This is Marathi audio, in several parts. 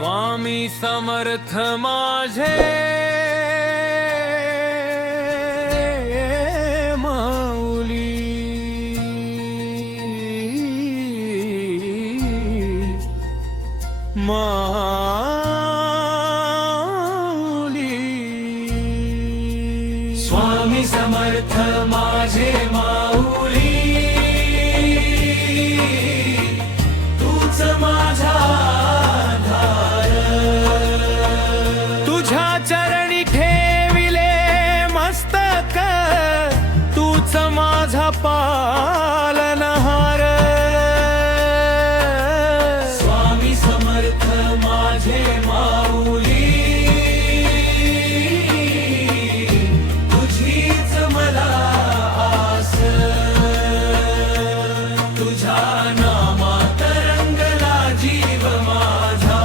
स्वामी समर्थ माझे माऊली, स्वामी समर्थ माझे माऊली, तूच माझा आधार. तुझ्या चरणी ठेविले मस्तक, तूच माझा पालनहार. स्वामी समर्थ माझे माऊली, तुझीच मला आस. तुझ्या नामात रंगला जीव माझा,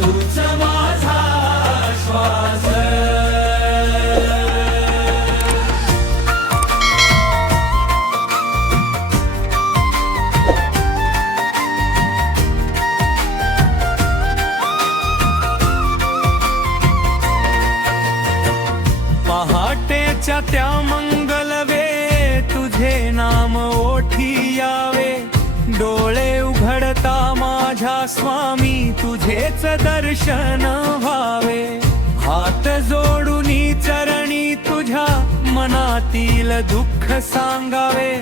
तूच माझा श्वास. पहाटेच्या त्या मंगलवे तुझे नाम ओठी यावे. डोळे उघडता माझ्या स्वामी तुझेच दर्शन व्हावे. हात जोडूनी चरणी तुझ्या मनातील दुःख सांगावे.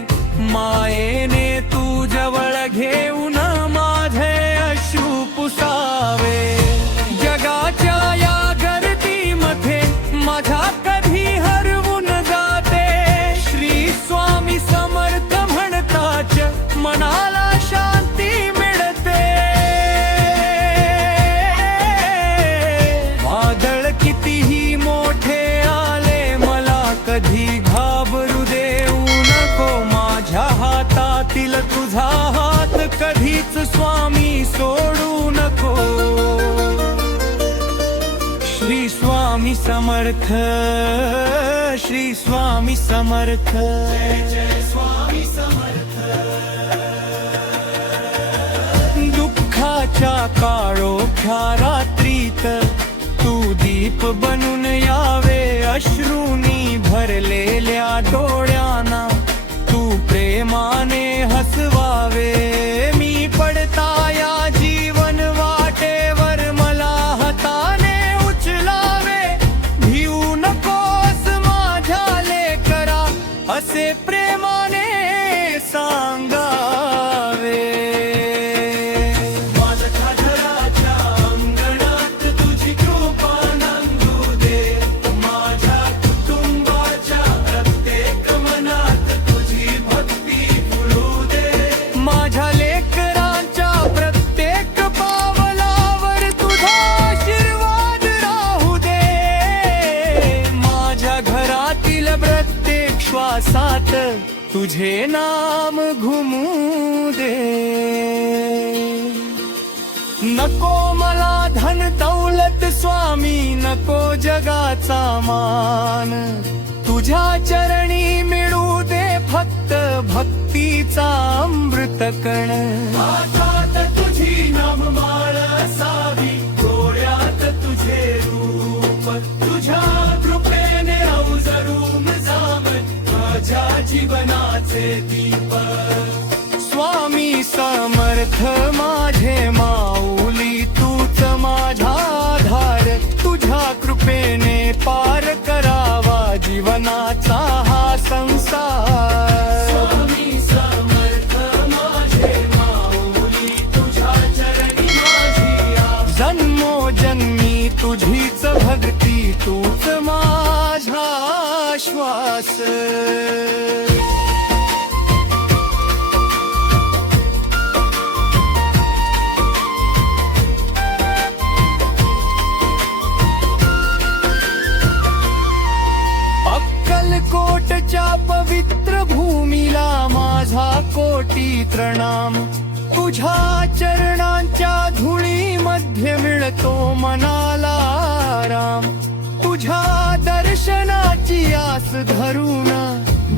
मायेने तू जवळ घेऊन माझे अश्रू पुसावे. जगाच्या या गर्दीमध्ये माझ्या कधी हरवून जाते. श्री स्वामी समर्थ म्हणताच मनाला शांती मिळते. वादळ कितीही मोठे आले मला कधी घाबरू देऊ नको. माझ्या हातातील तुझा हात कधीच स्वामी सोडू नको. श्री स्वामी समर्थ, श्री स्वामी समर्थ, जय स्वामी समर्थ. दुःखाच्या काळोख्या रात्रीत तू दीप बनून यावे. अश्रूनी भरलेल्या डोळ्यांना तू प्रेमाने हसवावे. मी पडता या जीवन वाटेवर मला हाताने उचलावे. भिऊ नकोस माझ्या लेकरा असे प्रेमाने सांगावे. माझ्या घराच्या अंगणात तुझी कृपा नांदू दे. माझ्या कुटुंबाच्या प्रत्येक मनात तुझी भक्ती फुलू दे. माझ्या लेकरांच्या प्रत्येक पावलावर तुझा आशीर्वाद राहू दे. माझ्या घरातील प्रत्येक श्वासात तुझे नाम घुमू दे. नको मला धन दौलत स्वामी, नको जगाचा मान. तुझ्या चरणी मिळू दे फक्त भक्तीचा अमृत कण. हातात तुझी नाममाळ असावी, डोळ्यात तुझे रूप. तुझ्या कृपेने अवजरून जाम माझ्या जीवनाचे दीप. स्वामी समर्थ माझे माऊली, तूच माझा आधार. तुझ्या कृपेने पार करावा जीवनाचा हा संसार. स्वामी समर्थ माझे माऊली, तुझ्या चरणी माझी आस. जन्मोजन्मी तुझीच भक्ती, तूच माझा श्वास. अक्कलकोटच्या पवित्र भूमीला माझा कोटी प्रणाम. तुझ्या चरणांच्या धुळीमध्ये मिळतो मनाला आराम. तुझ्या दर्शनाची आस धरून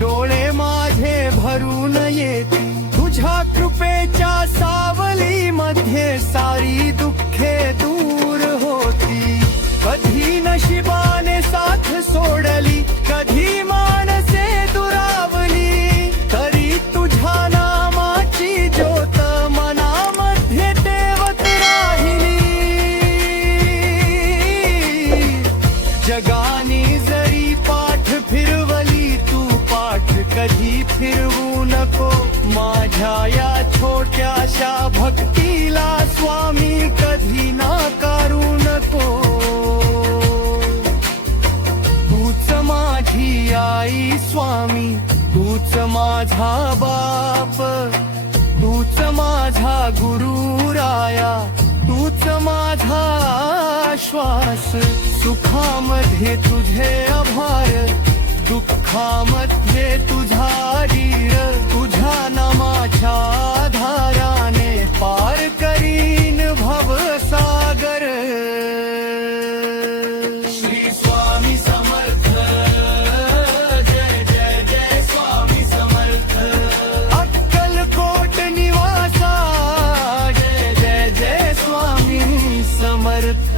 डोळे माझे भरून येते. तुझ्या कृपेच्या सावली कधी फिरवू नको माझ्या या छोट्याशा भक्तीला स्वामी कधी नाकारू नको तूच माझी आई स्वामी तूच माझा बाप तूच माझा गुरु राया तूच माझा श्वास सुखामध्ये तुझे आभार दुःखामध्ये तुझा धीर तुझ्या नामाच्या आधाराने पार करीन भवसागर श्री स्वामी समर्थ जय जय जय स्वामी समर्थ अक्कलकोट निवासा जय जय जय स्वामी समर्थ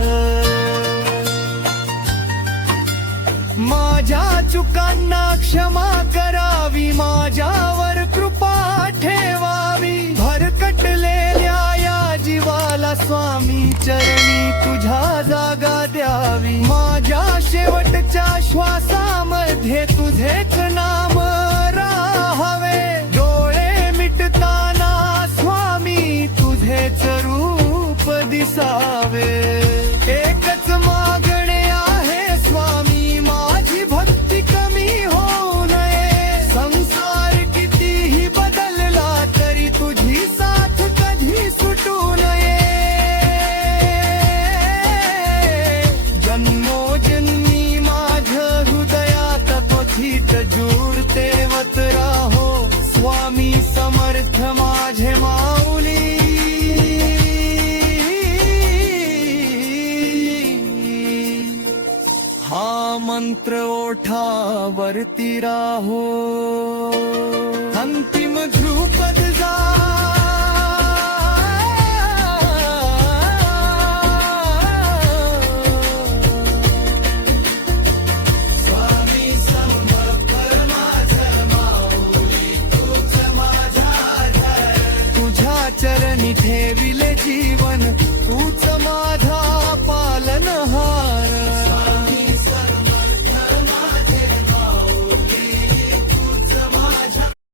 माझ्या चुकांना क्षमा करावी माझ्यावर कृपा ठेवावी भरकटलेल्या या जीवाला स्वामी चरणी तुझ्या जागा द्यावी माझ्या शेवटच्या श्वासामध्ये तुझेच नाम राहावे डोळे मिटताना स्वामी तुझेच रूप दिसावे एकच मागणे आहे स्वामी माझी भक्ती कमी होऊ नये संसार कितीही बदलला तरी तुझी साथ कधी सुटू नये जन्मोजन्मी माझ्या हृदयात पथित जुळतेवत राहो स्वामी समर्थ माझे माऊली हा मंत्र ओठावरती राहो अंतिम ध्रुपद जा स्वामी समर्थ माझं माऊली तूच माझा आधार तुझ्या चरणी ठेविले जीवन तूच माझा